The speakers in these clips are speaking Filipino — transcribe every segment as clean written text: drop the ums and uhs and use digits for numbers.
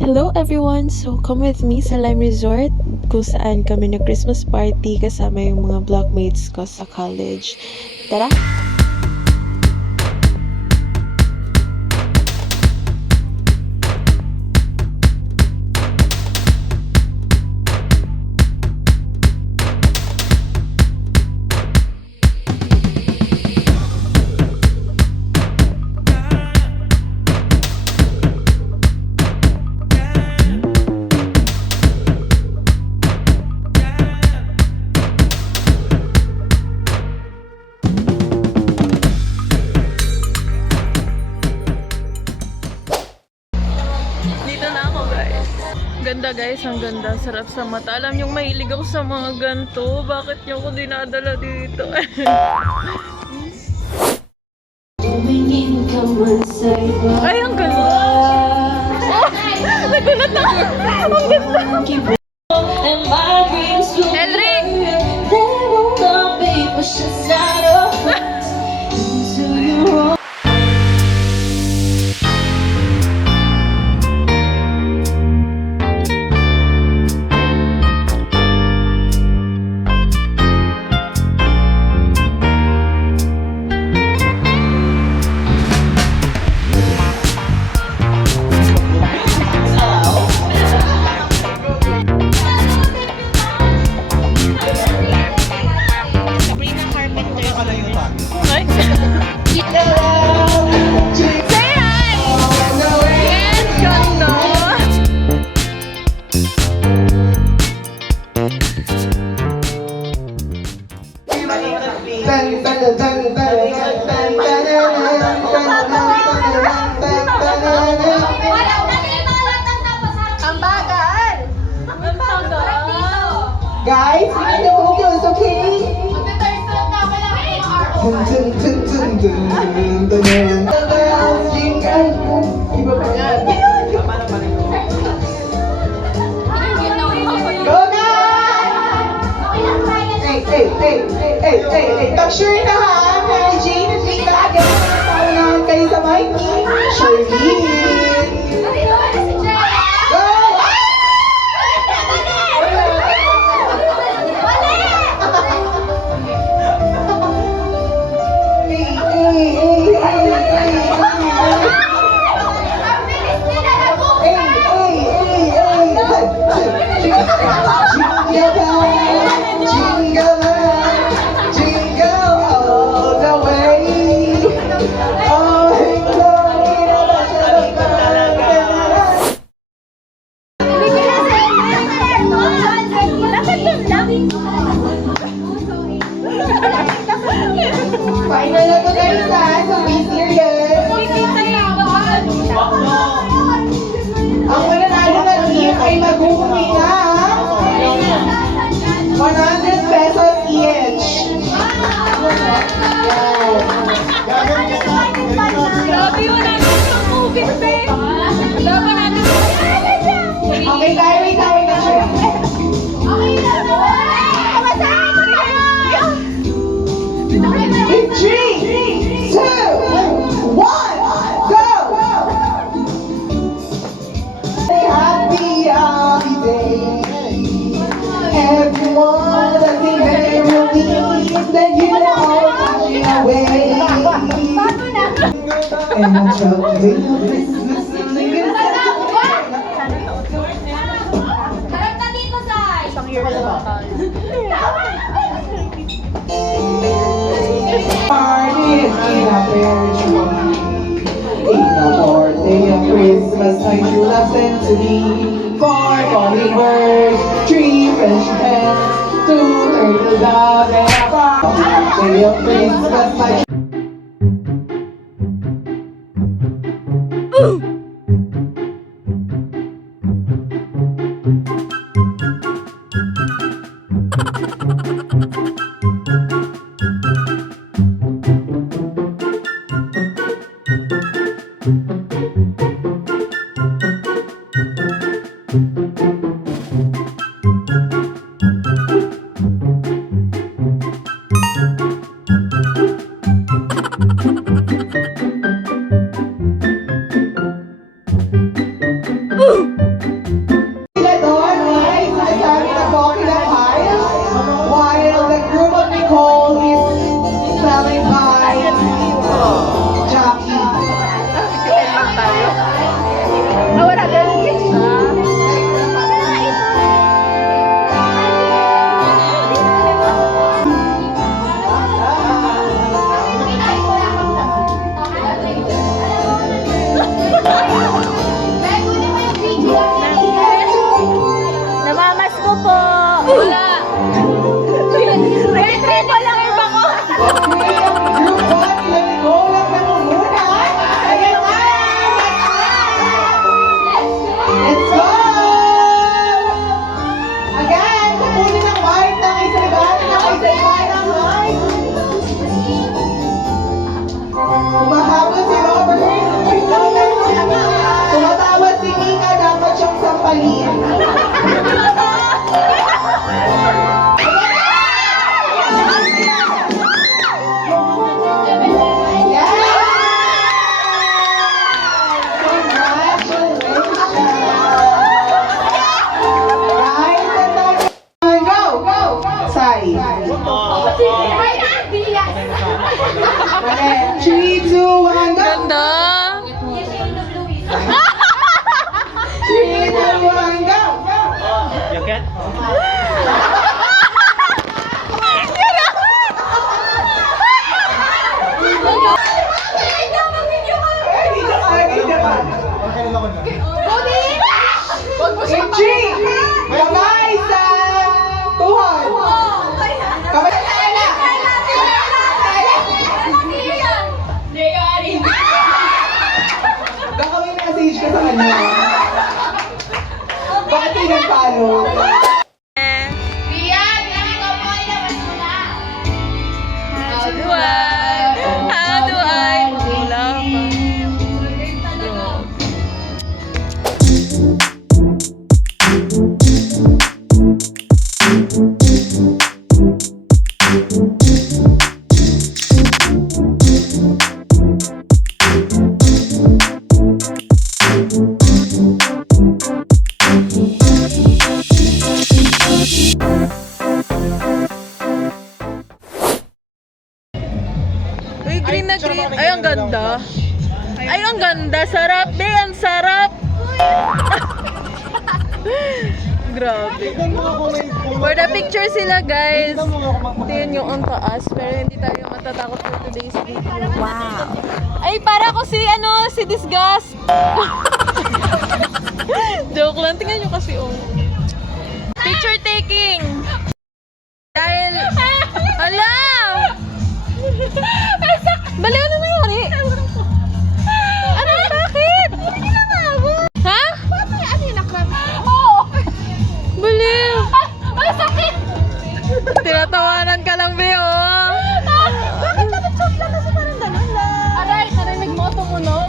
Hello everyone! So, come with me sa Lime Resort kung saan kami nag-Christmas party kasama yung mga blockmates ko sa college. Tara! Dito na ako guys. Ganda guys, ang ganda. Sarap sa mata. Alam yung mahilig ako sa mga ganito. Bakit niyo ako dinadala dito? Ay, ang ganda! Nagulat ako! Ang ganda! Elric! Guys, we need to focus, okay? Iba pa yan. Go guys! Hey, pag-sure na ha, Mary Jane at Lita, paunahan kayo sa Mikey. Charlene! Go! Final na to guys ha, so be serious. Ang mananalo na team ay mag-uwi na 100 pesos each. Grabe, wala na itong movies eh! Dapat natin Okay tayo, wait na. In 3, 2, 1, go! Happy holiday. Everyone that they will believe that you are flashing away. And I'm choking your Christmas singing. Party in a pear tree. In a birthday of Christmas, my true love sent to me. Four calling birds, three French hens, two turtle doves, and a birthday of Christmas, my na. Bakit kayo nagpalo? Rian, ikaw po, ilabas mo na. How do I? Wala pa. Uy, green na green. Ay, ang ganda. Ay, ang ganda. Sarap, be. Ang sarap. Grabe. For the picture sila, guys. Tingnan yung on taas. Pero hindi tayo matatakot for today's video. Wow. Ay, para ko si, si Disgust. Joke lang. Tingnan nyo kasi, oh. Picture taking. Dahil, hala! Baliw na nangyari? Ano? Bakit? Hindi na maabot. Ha? Bakit may ano yung nakram? Oo. Baliw. Ay, sakit! Tinatawanan ka lang, Beo. Bakit nakachok lang kasi parang ganun lang? Aray, narinig mo tumunog.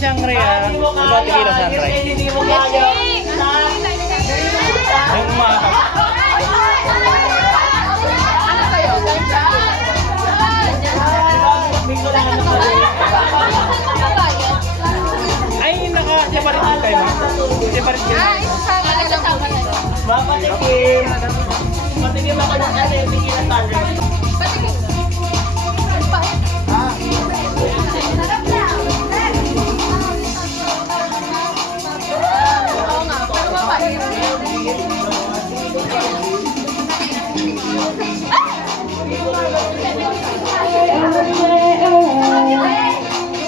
siyang Rhea. Diba tequila sunrise? Yung umakap. Ano kayo? Ay, naka-separate din tayo, ma'am. Separate din. Isasama na lang po dito. Mapatikim. Patikim ako ng tequila sunrise. Patikim. Ang pait. Oo nga, pero mapait.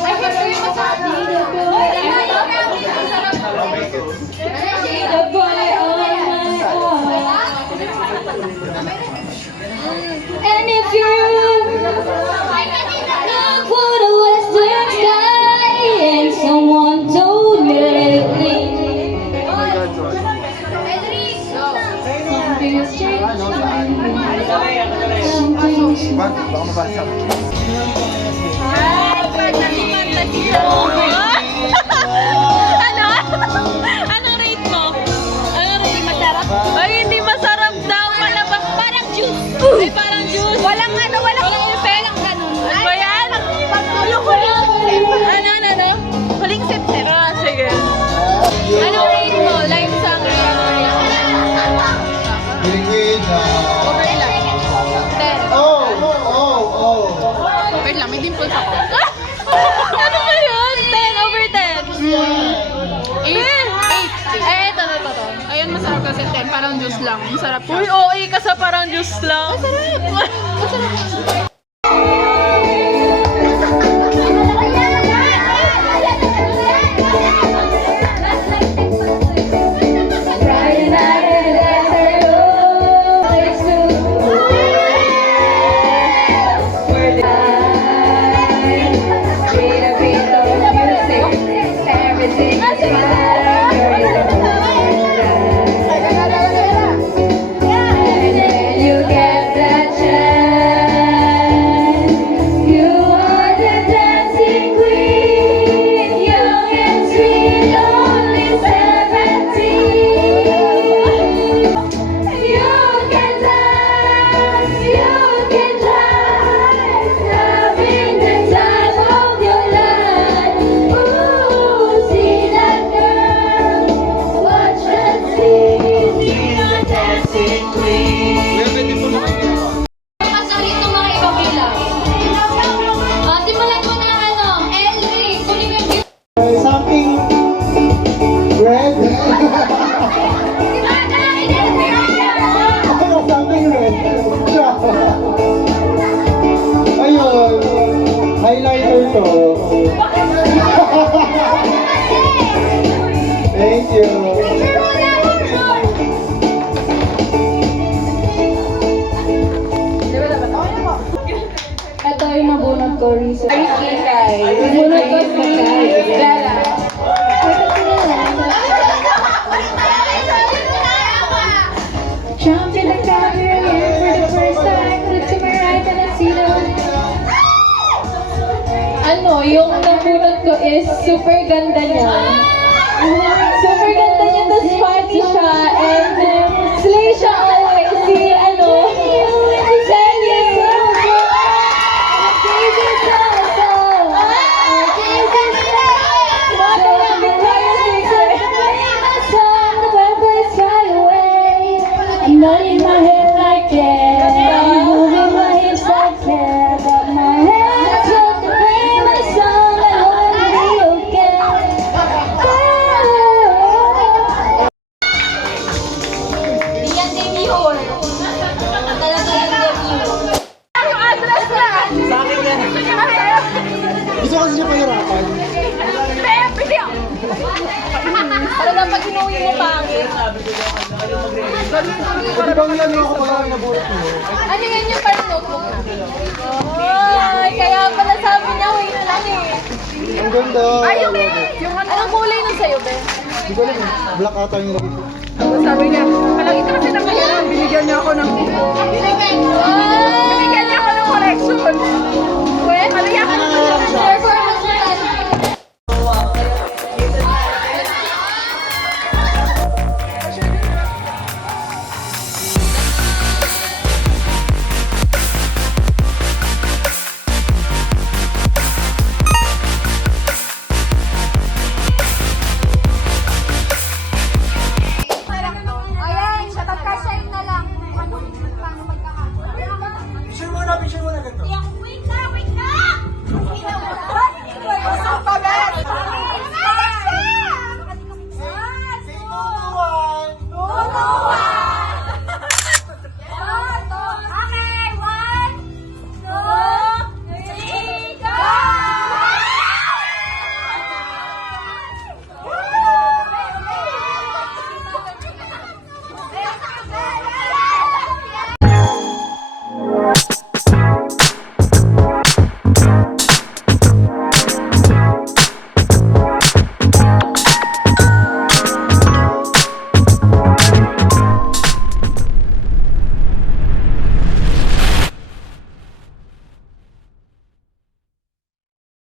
Ay, gusto yung masabi. And if you look for the western sky, and someone told me lately something has changed. Ano? Anong rate mo? Anong rate? Masarap? Ay, hindi masarap daw. Malabang. Parang juice. Ay, parang juice. Walang ano, walang walang ganun. Ano ba yan? Ano? Huling sip. Ah, sige. Anong rate mo? Lime sangria. Over lang. 10. Wait lang, may dimples ako. Ano ba yun? 10 over 10. 8. Eh, ito. Ayun, masarap kasi 10. Parang juice lang. Masarap siya. Uy, OA ka sa parang juice lang. Friday night and that's our own place to where the beat a beat of music, everything is fine. And then you get that chance. You are the dancing queen, young and sweet, only 17. You can dance, you can drive, having the time of your life. Ooh, see that girl, watch and see the dancing queen. Pasok dito mga ipabilang. Simulan mo na Elric, kunin mo yung Something red. Something red. Ayun. Highlighter to. Thank you. Ito yung nabunod ko recently. Nabunod ko si Bella. Jump in the car, you're here for the first time. Look to my right and I see the yung nabunod ko is super ganda niya. Super ganda niya, tapos party siya, and slay siya always. Si Shelly. Not in my head like that. Moving my hips like that. But my head's up to play my song. I wanna be okay. Yan demure. Talaga yan demure. Yung address niya! Sa akin yan. Gusto kasi siya pahirapan. Video! Talagang pag inuwi mo pangit. Pwede bang yan yung ako pala nabuhat mo? Ano yan yung parang notebook na? Ay, kaya pala sabi niya, huwi na lang eh. Ang ganda. Yung anong kulay nun sa'yo, Ben? Hindi ko alam eh. Black ata yung lagi ko. Sabi niya, palagi kasi na kaya binigyan niya ako ng... Binigyan niya ako ng correction. Well, palagi ako